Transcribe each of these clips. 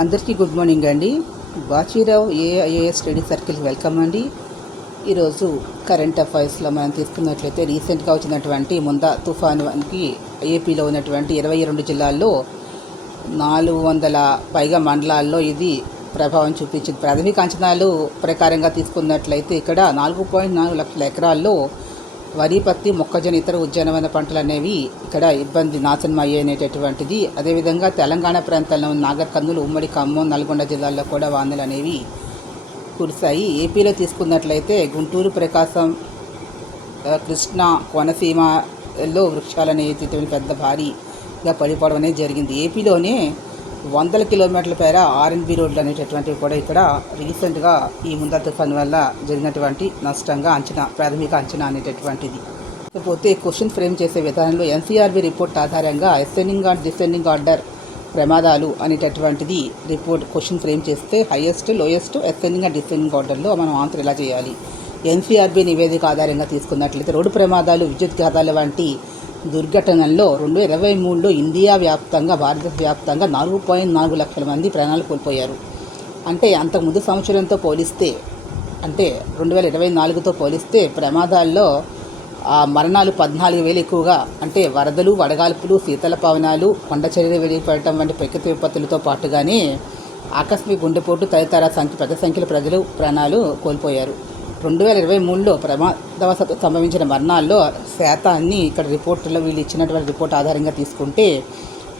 అందరికీ good morning అండి. Bachirao ఏఐఏఎస్ study సర్కిల్కి welcome అండి. ఈరోజు కరెంట్ అఫైర్స్లో మనం తీసుకున్నట్లయితే రీసెంట్గా వచ్చినటువంటి ముందా తుఫానుకి ఏపీలో ఉన్నటువంటి 22 జిల్లాల్లో 400 పైగా మండలాల్లో ఇది ప్రభావం చూపించింది. ప్రాథమిక అంచనాలు ప్రకారంగా తీసుకున్నట్లయితే ఇక్కడ 4.4 లక్షల ఎకరాల్లో వరి, పత్తి, మొక్కజొన్న, ఇతర ఉద్యానవన పంటలు అనేవి ఇక్కడ నాశనం అయ్యేటటువంటిది. అదేవిధంగా తెలంగాణ ప్రాంతాల్లో ఉన్న నాగర్ కర్నూలు, ఉమ్మడి ఖమ్మం, నల్గొండ జిల్లాల్లో కూడా వానలు అనేవి కురిశాయి. ఏపీలో తీసుకున్నట్లయితే గుంటూరు, ప్రకాశం, కృష్ణా, కోనసీమలో వృక్షాలు అనేవి పెద్ద భారీగా పడిపోవడం అనేది జరిగింది. ఏపీలోనే 100 కిలోమీటర్ల పేర ఆర్ఎన్బి రోడ్లు అనేటటువంటివి కూడా ఇక్కడ రీసెంట్గా ఈ ముందా తుఫాను వల్ల జరిగినటువంటి నష్టంగా ప్రాథమిక అంచనా అనేటటువంటిది. ఇకపోతే క్వశ్చన్ ఫ్రేమ్ చేసే విధానంలో ఎన్సీఆర్బీ రిపోర్ట్ ఆధారంగా అసెండింగ్ అండ్ డిసెండింగ్ ఆర్డర్ ప్రమాదాలు అనేటటువంటిది రిపోర్ట్ క్వశ్చన్ ఫ్రేమ్ చేస్తే highest, lowest, ascending and descending ఆర్డర్లో మనం ఆన్సర్ ఎలా చేయాలి. ఎన్సీఆర్బీ నివేదిక ఆధారంగా తీసుకున్నట్లయితే రోడ్డు ప్రమాదాలు, విద్యుత్ ఘాతాల వంటి దుర్ఘటనల్లో 2023లో ఇండియా వ్యాప్తంగా, భారతదేశ వ్యాప్తంగా 4.4 లక్షల మంది ప్రాణాలు కోల్పోయారు. అంటే అంతకుముందు సంవత్సరంతో పోలిస్తే, అంటే 2024తో పోలిస్తే ప్రమాదాల్లో మరణాలు 14,000 ఎక్కువగా. అంటే వరదలు, వడగాల్పులు, శీతల పవనాలు, కొండ చర్యలు వెలిగిపడటం వంటి ప్రకృతి విపత్తులతో పాటుగానే ఆకస్మిక గుండెపోటు తదితర పెద్ద సంఖ్యలో ప్రజలు ప్రాణాలు కోల్పోయారు. 2023లో ప్రమాదవశాత్తు సంభవించిన మరణాల్లో శాతాన్ని ఇక్కడ రిపోర్టులో వీళ్ళు ఇచ్చినటువంటి రిపోర్ట్ ఆధారంగా తీసుకుంటే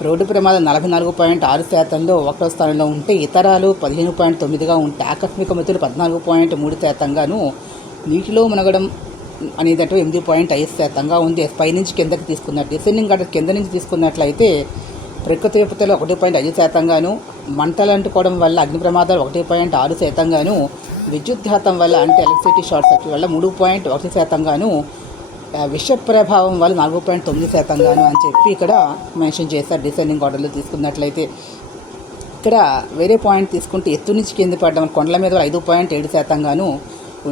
రోడ్డు ప్రమాదం 44.6%లో ఒకటో స్థానంలో ఉంటే, ఇతరాలు 15.9గా ఉంటే, ఆకస్మిక మృతులు 14.3%గాను, నీటిలో మునగడం అనేది 8.5%గా ఉంది. పైనుంచి కిందకి తీసుకున్నట్టు డిసెండింగ్ ఆర్డర్ కింద నుంచి తీసుకున్నట్లయితే ప్రకృతి విపత్తులు 1.5%గాను, మంటలు అంటుకోవడం వల్ల అగ్ని ప్రమాదాలు 1.6%గాను, విద్యుద్ఘాతం వల్ల అంటే ఎలక్ట్రిసిటీ షార్ట్ సర్క్యూట్ వల్ల 3.1%గాను, విష ప్రభావం వల్ల 4.9%గాను అని చెప్పి ఇక్కడ మెన్షన్ చేశారు. డిసెండింగ్ ఆర్డర్లో తీసుకున్నట్లయితే ఇక్కడ వేరే పాయింట్ తీసుకుంటే ఎత్తు నుంచి కింద పడడం కొండల మీద 5.7%గాను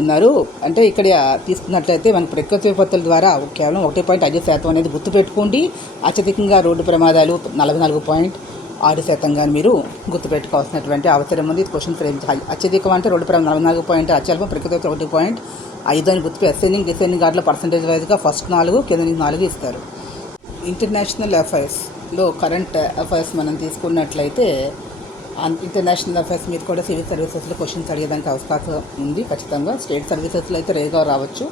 ఉన్నారు. అంటే ఇక్కడ తీసుకున్నట్లయితే మన ప్రకృతి విపత్తుల ద్వారా కేవలం 1.5% అనేది గుర్తుపెట్టుకోండి. అత్యధికంగా రోడ్డు ప్రమాదాలు 44.6%గాను మీరు గుర్తుపెట్టుకోవాల్సినటువంటి అవసరం ఉంది. క్వశ్చన్ ఫ్రేమ్ అత్యధికం అంటే రోడ్డు ప్రమాదం 44. అత్యల్పం ప్రకృతి 1.5 అని గుర్తుపెట్టి అసెండింగ్ డిసెండింగ్ ఆర్డర్లో పర్సంటేజ్ వైజ్గా ఫస్ట్ 4, కింద 4 ఇస్తారు. ఇంటర్నేషనల్ అఫైర్స్లో కరెంట్ అఫైర్స్ మనం తీసుకున్నట్లయితే ఇంటర్నేషనల్ అఫైర్స్ మీద కూడా సివిల్ సర్వీసెస్లో క్వశ్చన్స్ అడిగేదానికి అవకాశం ఉంది ఖచ్చితంగా. స్టేట్ సర్వీసెస్లో అయితే రేగా రావచ్చు.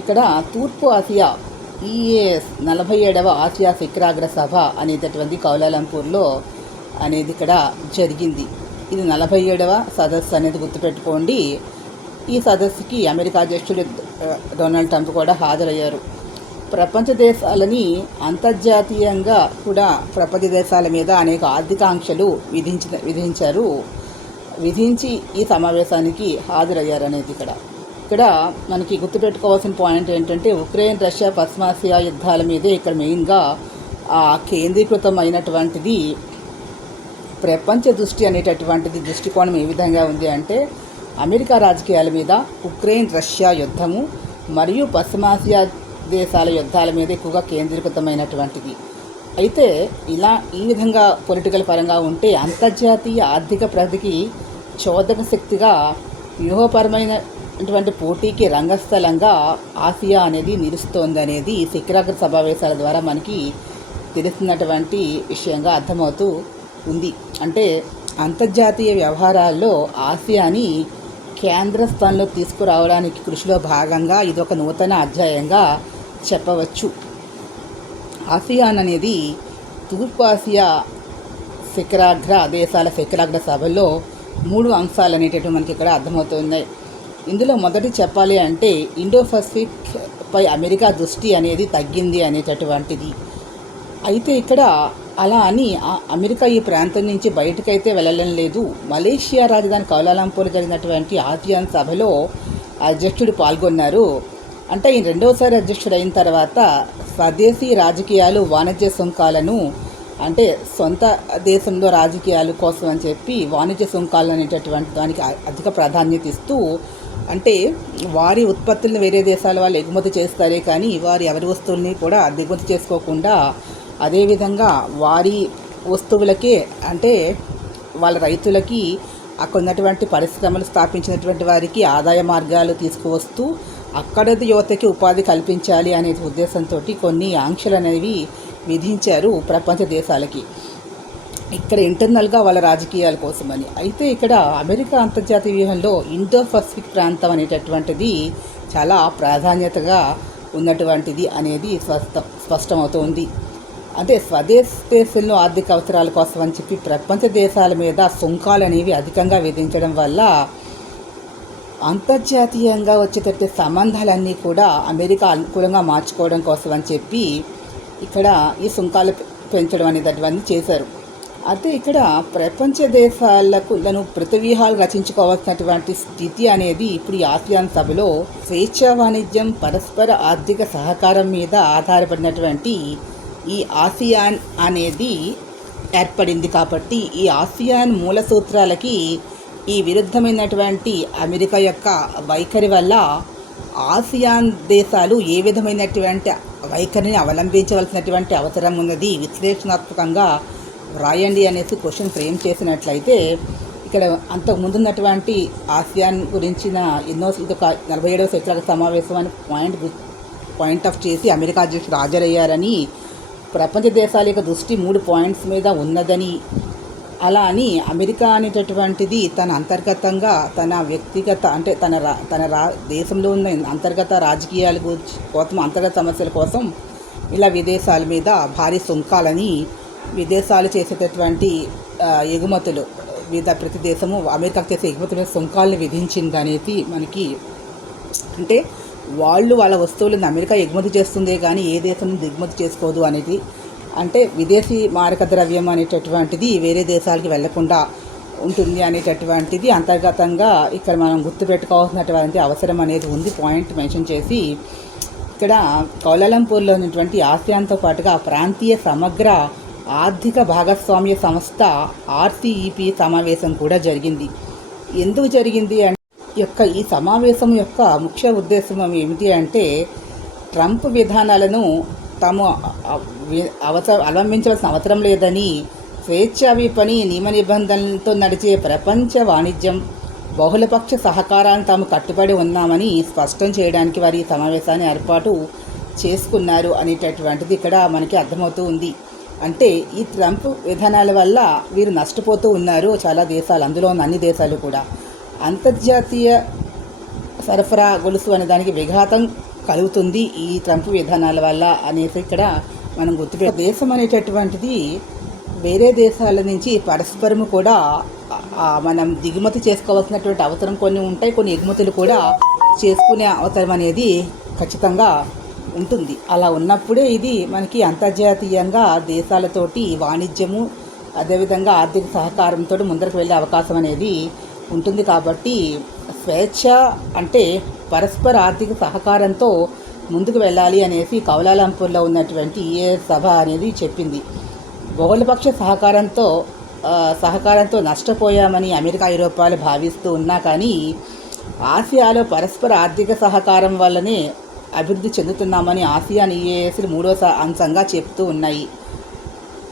ఇక్కడ తూర్పు ఆసియా ఈఏఎస్ 47వ ఆసియా శిఖరాగ్ర సభ అనేటటువంటి కౌలాలంపూర్లో అనేది ఇక్కడ జరిగింది. ఇది 47వ సదస్సు అనేది గుర్తుపెట్టుకోండి. ఈ సదస్సుకి అమెరికా అధ్యక్షుడు డొనాల్డ్ ట్రంప్ కూడా హాజరయ్యారు. ప్రపంచ దేశాలని అంతర్జాతీయంగా కూడా ప్రపంచ దేశాల మీద అనేక ఆర్థిక ఆంక్షలు విధించి ఈ సమావేశానికి హాజరయ్యారు అనేది ఇక్కడ మనకి గుర్తుపెట్టుకోవాల్సిన పాయింట్ ఏంటంటే ఉక్రెయిన్, రష్యా, పశ్చిమాసియా యుద్ధాల మీదే ఇక్కడ మెయిన్గా కేంద్రీకృతం అయినటువంటిది. ప్రపంచ దృష్టి అనేటటువంటిది దృష్టికోణం ఏ విధంగా ఉంది అంటే అమెరికా రాజకీయాల మీద, ఉక్రెయిన్, రష్యా యుద్ధము మరియు పశ్చిమాసియా దేశాల యుద్ధాల మీద ఎక్కువగా కేంద్రీకృతమైనటువంటిది. అయితే ఈ విధంగా పొలిటికల్ పరంగా ఉంటే అంతర్జాతీయ ఆర్థిక ప్రగతికి చోదక శక్తిగా, వ్యూహపరమైనటువంటి పోటీకి రంగస్థలంగా ఆసియా అనేది నిలుస్తోంది అనేది ఈ శిఖరాగ్ర సమావేశాల ద్వారా మనకి తెలుస్తున్నటువంటి విషయంగా అర్థమవుతూ ఉంది. అంటే అంతర్జాతీయ వ్యవహారాల్లో ఆసియాని కేంద్ర స్థానంలో తీసుకురావడానికి కృషిలో భాగంగా ఇదొక నూతన అధ్యాయంగా చెప్పవచ్చు. ఆసియాన్ అనేది తూర్పు ఆసియా దేశాల శిఖరాగ్ర సభల్లో 3 అంశాలు అనేటటువంటి మనకి ఇక్కడ అర్థమవుతున్నాయి. ఇందులో మొదటి చెప్పాలి అంటే ఇండో పసిఫిక్ పై అమెరికా దృష్టి అనేది తగ్గింది అనేటటువంటిది. అయితే ఇక్కడ అలా అని అమెరికా ఈ ప్రాంతం నుంచి బయటకైతే వెళ్ళడం లేదు. మలేషియా రాజధాని కౌలాలంపూర్ జరిగినటువంటి ఆసియాన్ సభలో అధ్యక్షుడు పాల్గొన్నారు. అంటే ఈ రెండవసారి అధ్యక్షుడు అయిన తర్వాత స్వదేశీ రాజకీయాలు, వాణిజ్య సుంకాలను అంటే సొంత దేశంలో రాజకీయాల కోసం అని చెప్పి వాణిజ్య సుంకాలు అనేటటువంటి దానికి అధిక ప్రాధాన్యత ఇస్తూ, అంటే వారి ఉత్పత్తులను వేరే దేశాల వాళ్ళు ఎగుమతి చేస్తారే కానీ వారి ఎవరి వస్తువుల్ని కూడా దిగుమతి చేసుకోకుండా, అదేవిధంగా వారి వస్తువులకే అంటే వాళ్ళ రైతులకి అక్కడ ఉన్నటువంటి పరిశ్రమలు స్థాపించినటువంటి వారికి ఆదాయ మార్గాలు తీసుకువస్తూ అక్కడ యువతకి ఉపాధి కల్పించాలి అనే ఉద్దేశంతో కొన్ని ఆంక్షలు అనేవి విధించారు ప్రపంచ దేశాలకి, ఇక్కడ ఇంటర్నల్గా వాళ్ళ రాజకీయాల కోసమని. అయితే ఇక్కడ అమెరికా అంతర్జాతీయ వ్యూహంలో ఇండో పసిఫిక్ ప్రాంతం అనేటటువంటిది చాలా ప్రాధాన్యతగా ఉన్నటువంటిది అనేది స్పష్టమవుతోంది. అంటే స్వదేశంలో ఆర్థిక అవసరాల కోసం అని చెప్పి ప్రపంచ దేశాల మీద సుంకాలు అనేవి అధికంగా విధించడం వల్ల అంతర్జాతీయంగా వచ్చేటట్టు సంబంధాలన్నీ కూడా అమెరికా అనుకూలంగా మార్చుకోవడం కోసం అని చెప్పి ఇక్కడ ఈ సుంకాలు పెంచడం అనేటటువంటి చేశారు. అయితే ఇక్కడ ప్రపంచ దేశాలకు ప్రతివ్యూహాలు రచించుకోవాల్సినటువంటి స్థితి అనేది ఇప్పుడు ఈ ఆసియాన్ సభలో స్వేచ్ఛా వాణిజ్యం, పరస్పర ఆర్థిక సహకారం మీద ఆధారపడినటువంటి ఈ ఆసియాన్ అనేది ఏర్పడింది. కాబట్టి ఈ ఆసియాన్ మూల సూత్రాలకి ఈ విరుద్ధమైనటువంటి అమెరికా యొక్క వైఖరి వల్ల ఆసియాన్ దేశాలు ఏ విధమైనటువంటి వైఖరిని అవలంబించవలసినటువంటి అవసరం ఉన్నది విశ్లేషణాత్మకంగా రాయండి అనేసి క్వశ్చన్ ఫ్రేమ్ చేసినట్లయితే ఇక్కడ అంతకు ముందున్నటువంటి ఆసియాన్ గురించిన ఇది ఒక 47వ శిఖరాగ్ర సమావేశం అని పాయింట్ ఆఫ్ చేసి అమెరికా అధ్యక్షుడు హాజరయ్యారని, ప్రపంచ దేశాల యొక్క దృష్టి 3 పాయింట్స్ మీద ఉన్నదని, అలా అని అమెరికా అనేటటువంటిది తన అంతర్గతంగా తన వ్యక్తిగత అంటే తన దేశంలో ఉన్న అంతర్గత రాజకీయాల కోసం, అంతర్గత సమస్యల కోసం ఇలా విదేశాల మీద భారీ సుంకాలని, విదేశాలు చేసేటటువంటి ఎగుమతులు ప్రతి దేశము అమెరికాకు చేసే ఎగుమతుల సుంకాలను విధించింది అనేది మనకి, అంటే వాళ్ళ వస్తువులను అమెరికా ఎగుమతి చేస్తుందే కానీ ఏ దేశం దిగుమతి చేసుకోదు అనేది, అంటే విదేశీ మారక ద్రవ్యం అనేటటువంటిది వేరే దేశాలకి వెళ్లకుండా ఉంటుంది అనేటటువంటిది అంతర్గతంగా ఇక్కడ మనం గుర్తుపెట్టుకోవాల్సినటువంటి అవసరం అనేది ఉంది. పాయింట్ మెన్షన్ చేసి ఇక్కడ కౌలాలంపూర్లో ఉన్నటువంటి ఆసియాన్తో పాటుగా ప్రాంతీయ సమగ్ర ఆర్థిక భాగస్వామ్య సంస్థ ఆర్సీఈపీ సమావేశం కూడా జరిగింది. ఎందుకు జరిగింది అంటే ఈ సమావేశం యొక్క ముఖ్య ఉద్దేశం ఏమిటి అంటే ట్రంప్ విధానాలను తాము అవలంబించవలసిన అవసరం లేదని, స్వేచ్ఛా విపణి నియమ నిబంధనలతో నడిచే ప్రపంచ వాణిజ్యం, బహుళపక్ష సహకారాన్ని తాము కట్టుబడి ఉన్నామని స్పష్టం చేయడానికి వారి సమావేశాన్ని ఏర్పాటు చేసుకున్నారు అనేటటువంటిది ఇక్కడ మనకి అర్థమవుతూ ఉంది. అంటే ఈ ట్రంప్ విధానాల వల్ల వీరు నష్టపోతూ ఉన్నారు చాలా దేశాలు, అందులో ఉన్న అన్ని దేశాలు కూడా. అంతర్జాతీయ సరఫరా గొలుసు అనే దానికి విఘాతం కలుగుతుంది ఈ ట్రంప్ విధానాల వల్ల అనేసి ఇక్కడ మనం దేశం అనేటటువంటిది వేరే దేశాల నుంచి పరస్పరము కూడా మనం దిగుమతి చేసుకోవాల్సినటువంటి అవసరం కొన్ని ఉంటాయి, కొన్ని ఎగుమతులు కూడా చేసుకునే అవసరం అనేది ఖచ్చితంగా ఉంటుంది. అలా ఉన్నప్పుడే ఇది మనకి అంతర్జాతీయంగా దేశాలతోటి వాణిజ్యము అదేవిధంగా ఆర్థిక సహకారంతో ముందరకు వెళ్ళే అవకాశం అనేది ఉంటుంది. కాబట్టి స్వేచ్ఛ అంటే పరస్పర ఆర్థిక సహకారంతో ముందుకు వెళ్ళాలి అనేసి కౌలాలంపూర్లో ఉన్నటువంటి ఏ సభ అనేది చెప్పింది. బహుళపక్ష సహకారంతో నష్టపోయామని అమెరికా, యూరోపాలు భావిస్తూ ఉన్నా కానీ ఆసియాలో పరస్పర ఆర్థిక సహకారం వల్లనే అభివృద్ధి చెందుతున్నామని ఆసియాన్ ఈఏఎస్లు 3వ అంశంగా చెప్తూ ఉన్నాయి.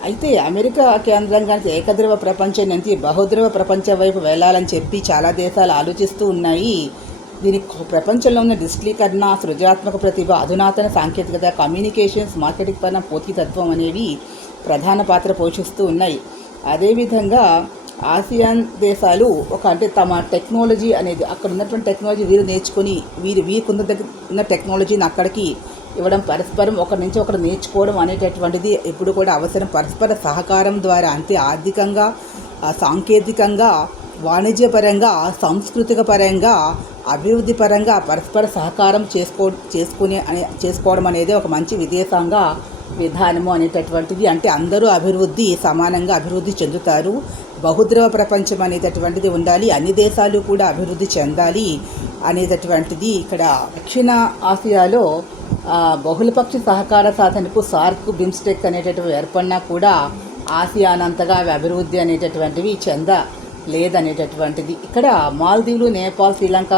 అయితే అమెరికా కేంద్రంగా ఏకధ్రువ ప్రపంచం నుంచి బహుధ్రువ ప్రపంచం వైపు వెళ్ళాలని చెప్పి చాలా దేశాలు ఆలోచిస్తూ ఉన్నాయి. దీనికి ప్రపంచంలో ఉన్న డిజిటలీకరణ, సృజనాత్మక ప్రతిభ, అధునాతన సాంకేతికత, కమ్యూనికేషన్స్, మార్కెటింగ్ పైన పోటీతత్వం అనేవి ప్రధాన పాత్ర పోషిస్తూ ఉన్నాయి. అదేవిధంగా ఆసియాన్ దేశాలు అంటే తమ టెక్నాలజీ అనేది అక్కడ ఉన్నటువంటి టెక్నాలజీ వీరు నేర్చుకొని వీరికి ఉన్న టెక్నాలజీని అక్కడికి ఇవ్వడం, పరస్పరం ఒకరి నుంచి ఒకరు నేర్చుకోవడం అనేటటువంటిది ఎప్పుడు కూడా అవసరం. పరస్పర సహకారం ద్వారా అంటే ఆర్థికంగా, సాంకేతికంగా, వాణిజ్యపరంగా, సాంస్కృతిక పరంగా, అభివృద్ధి పరంగా పరస్పర సహకారం చేసుకోవడం అనేది ఒక మంచి విదేశాంగ విధానము అనేటటువంటిది. అంటే అందరూ సమానంగా అభివృద్ధి చెందుతారు. బహుద్రవ ప్రపంచం అనేటటువంటిది ఉండాలి, అన్ని దేశాలు కూడా అభివృద్ధి చెందాలి అనేటటువంటిది. ఇక్కడ దక్షిణ ఆసియాలో బహుళపక్ష సహకార సాధనకు సార్క్, బిమ్స్టెక్ అనేటటువంటి ఏర్పడినా కూడా ఆసియానంతగా అభివృద్ధి అనేటటువంటివి లేదనేటటువంటిది. ఇక్కడ మాల్దీవులు, నేపాల్, శ్రీలంక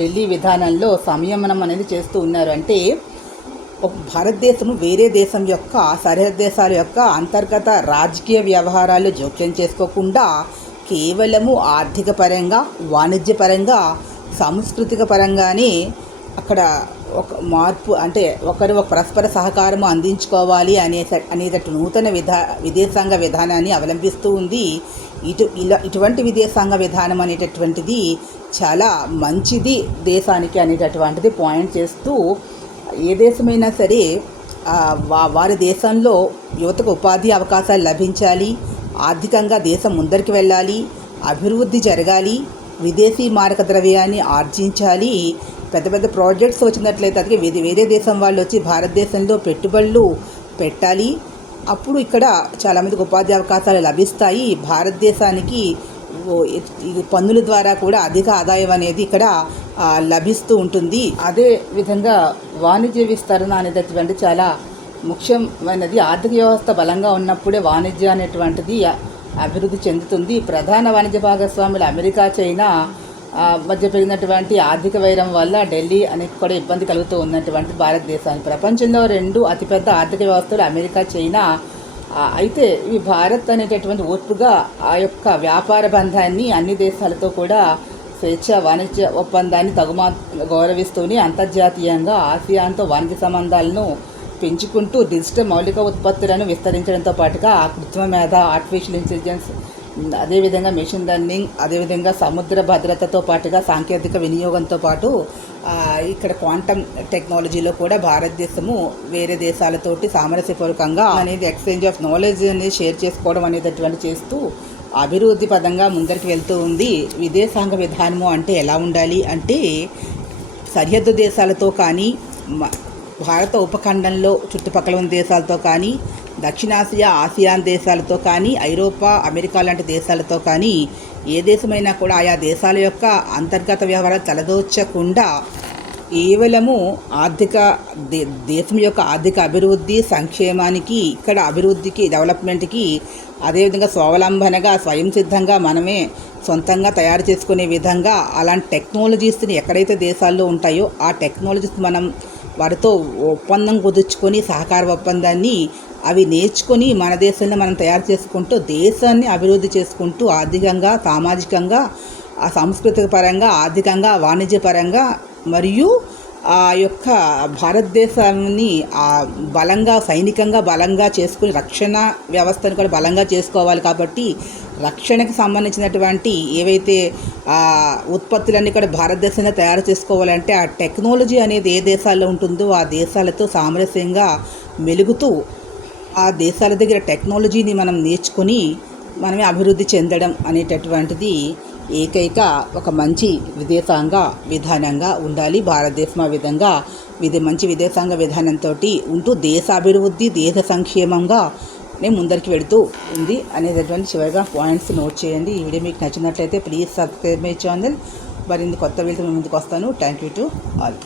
ఢిల్లీ విధానంలో సంయమనం అనేది చేస్తూ ఉన్నారు. అంటే ఒక భారతదేశము వేరే దేశం యొక్క సరిహద్దు దేశాల యొక్క అంతర్గత రాజకీయ వ్యవహారాలు జోక్యం చేసుకోకుండా కేవలము ఆర్థిక పరంగా, వాణిజ్యపరంగా, సాంస్కృతిక పరంగానే అక్కడ ఒక మార్పు అంటే ఒక పరస్పర సహకారం అందించుకోవాలి అనేటట్టు నూతన విదేశాంగ విధానాన్ని అవలంబిస్తూ ఉంది. ఇటువంటి విదేశాంగ విధానం అనేటటువంటిది చాలా మంచిది దేశానికి అనేటటువంటిది పాయింట్ చేస్తూ, ఏ దేశమైనా సరే వారి దేశంలో యువతకు ఉపాధి అవకాశాలు లభించాలి, ఆర్థికంగా దేశం ముందరికి వెళ్ళాలి, అభివృద్ధి జరగాలి, విదేశీ మారక ద్రవ్యాన్ని ఆర్జించాలి. పెద్ద పెద్ద ప్రాజెక్ట్స్ వచ్చినట్లయితే అది వేరే దేశం వాళ్ళు వచ్చి భారతదేశంలో పెట్టుబడులు పెట్టాలి. అప్పుడు ఇక్కడ చాలామందికి ఉపాధి అవకాశాలు లభిస్తాయి. భారతదేశానికి పన్నుల ద్వారా కూడా అధిక ఆదాయం అనేది ఇక్కడ లభిస్తూ ఉంటుంది. అదే విధంగా వాణిజ్య విస్తరణ అనేటటువంటి చాలా ముఖ్యమైనది. ఆర్థిక వ్యవస్థ బలంగా ఉన్నప్పుడే వాణిజ్యం అనేటువంటిది అభివృద్ధి చెందుతుంది. ప్రధాన వాణిజ్య భాగస్వాములు అమెరికా, చైనా మధ్య పెరిగినటువంటి ఆర్థిక వైరం వల్ల ఢిల్లీ అనేది కూడా ఇబ్బంది కలుగుతూ ఉన్నటువంటి భారతదేశానికి. ప్రపంచంలో 2 అతిపెద్ద ఆర్థిక వ్యవస్థలు అమెరికా, చైనా. అయితే ఈ భారత్ అనేటటువంటి ఓర్పుగా ఆ యొక్క వ్యాపార బంధాన్ని అన్ని దేశాలతో కూడా స్వేచ్ఛ వాణిజ్య ఒప్పందాన్ని గౌరవిస్తూనే అంతర్జాతీయంగా ఆసియాన్తో వాణిజ్య సంబంధాలను పెంచుకుంటూ డిజిటల్ మౌలిక ఉత్పత్తులను విస్తరించడంతో పాటుగా కృత్రిమ మేధ, ఆర్టిఫిషియల్ ఇంటెలిజెన్స్, అదేవిధంగా మెషిన్ లెర్నింగ్, అదేవిధంగా సముద్ర భద్రతతో పాటుగా సాంకేతిక వినియోగంతో పాటు ఇక్కడ క్వాంటమ్ టెక్నాలజీలో కూడా భారతదేశము వేరే దేశాలతోటి సామరస్యపూర్వకంగా అనేది ఎక్స్చేంజ్ ఆఫ్ నాలెడ్జ్ అనేది షేర్ చేసుకోవడం అనేటటువంటి చేస్తూ అభివృద్ధి పదంగా ముందరికి వెళ్తూ ఉంది. విదేశాంగ విధానము అంటే ఎలా ఉండాలి అంటే, సరిహద్దు దేశాలతో కానీ, భారత ఉపఖండంలో చుట్టుపక్కల ఉన్న దేశాలతో కానీ, దక్షిణాసియా, ఆసియాన్ దేశాలతో కానీ, ఐరోపా, అమెరికా లాంటి దేశాలతో కానీ, ఏ దేశమైనా కూడా ఆయా దేశాల యొక్క అంతర్గత వ్యవహారాలు తలదోచకుండా కేవలము దేశం యొక్క ఆర్థిక అభివృద్ధి, సంక్షేమానికి, ఇక్కడ అభివృద్ధికి, డెవలప్మెంట్కి, అదేవిధంగా స్వావలంబనగా స్వయం సిద్ధంగా మనమే సొంతంగా తయారు చేసుకునే విధంగా అలాంటి టెక్నాలజీస్ని ఎక్కడైతే దేశాల్లో ఉంటాయో ఆ టెక్నాలజీస్ మనం వారితో ఒప్పందం కుదుర్చుకొని, సహకార ఒప్పందాన్ని అవి నేర్చుకొని మన దేశంలో మనం తయారు చేసుకుంటూ దేశాన్ని అభివృద్ధి చేసుకుంటూ ఆర్థికంగా, సామాజికంగా, సాంస్కృతిక పరంగా, ఆర్థికంగా, వాణిజ్యపరంగా మరియు ఆ యొక్క భారతదేశాన్ని సైనికంగా బలంగా చేసుకుని రక్షణ వ్యవస్థను కూడా బలంగా చేసుకోవాలి. కాబట్టి రక్షణకు సంబంధించినటువంటి ఏవైతే ఉత్పత్తులన్నీ కూడా భారతదేశంలో తయారు చేసుకోవాలంటే ఆ టెక్నాలజీ అనేది ఏ దేశాల్లో ఉంటుందో ఆ దేశాలతో సామరస్యంగా మెలుగుతూ ఆ దేశాల దగ్గర టెక్నాలజీని మనం నేర్చుకొని మనమే అభివృద్ధి చెందడం అనేటటువంటిది ఏకైక ఒక మంచి విదేశాంగ విధానంగా ఉండాలి. భారతదేశం ఆ విధంగా మంచి విదేశాంగ విధానంతో ఉంటూ దేశ అభివృద్ధి, దేశ సంక్షేమంగా ముందరికి వెళుతూ ఉంది అనేటటువంటి చివరిగా పాయింట్స్ నోట్ చేయండి. ఈ వీడియో మీకు నచ్చినట్లయితే ప్లీజ్ సబ్స్క్రైబ్ మై ఛానల్. మరిన్ని కొత్త వీడియోతో ముందుకు వస్తాను. Thank you to all.